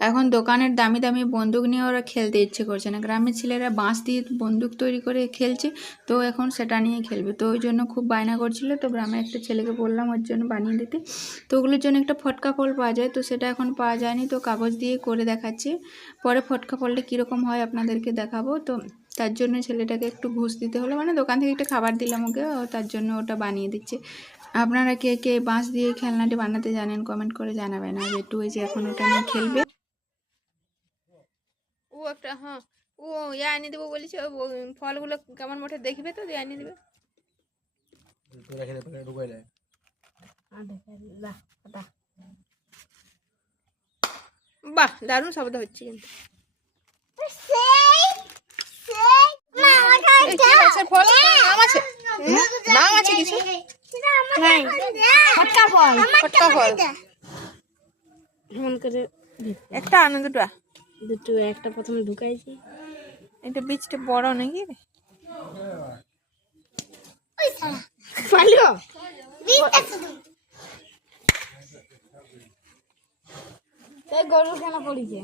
এখন দোকানের দামি দামি বন্দুক নিয়ে ওরা খেলতে ইচ্ছে করছে না, গ্রামের ছেলেরা বাঁশ দিয়ে বন্দুক তৈরি করে খেলছে, তো এখন সেটা নিয়ে খেলবে। তো ওই জন্য খুব বায়না করছিল, তো গ্রামের একটা ছেলেকে বললাম ওর জন্য বানিয়ে দিতে। তো ওগুলোর জন্য একটা ফটকা ফল পাওয়া যায়, তো সেটা এখন পাওয়া যায়নি, তো কাগজ দিয়ে করে দেখাচ্ছি। পরে ফটকা ফলটা কীরকম হয় আপনাদেরকে দেখাবো। তো তার জন্য ছেলেটাকে একটু ঘুষ দিতে হলো, মানে দোকান থেকে একটা খাবার দিলাম ওকে, তার জন্য ওটা বানিয়ে দিচ্ছে। আপনারা কে কে বাঁশ দিয়ে খেলনাটি বানাতে জানেন কমেন্ট করে জানাবেন। আর একটু ওই যে এখন ওটা নিয়ে খেলবে। ও একটা, হ্যাঁ ও ইয়া এনে দেবো বলেছে, ফলগুলো কেমন মোটে দেখবে তো দিয়ে এনে দেবে। বাহ, দারুণ শব্দ হচ্ছে কিন্তু। নাম আছে, নাম আছে কিছু একটা আনো, দুটো একটা প্রথমে ঢুকাইছি। এটা বীজটা বড় নাকি রে? গরু কেন পড়িছে?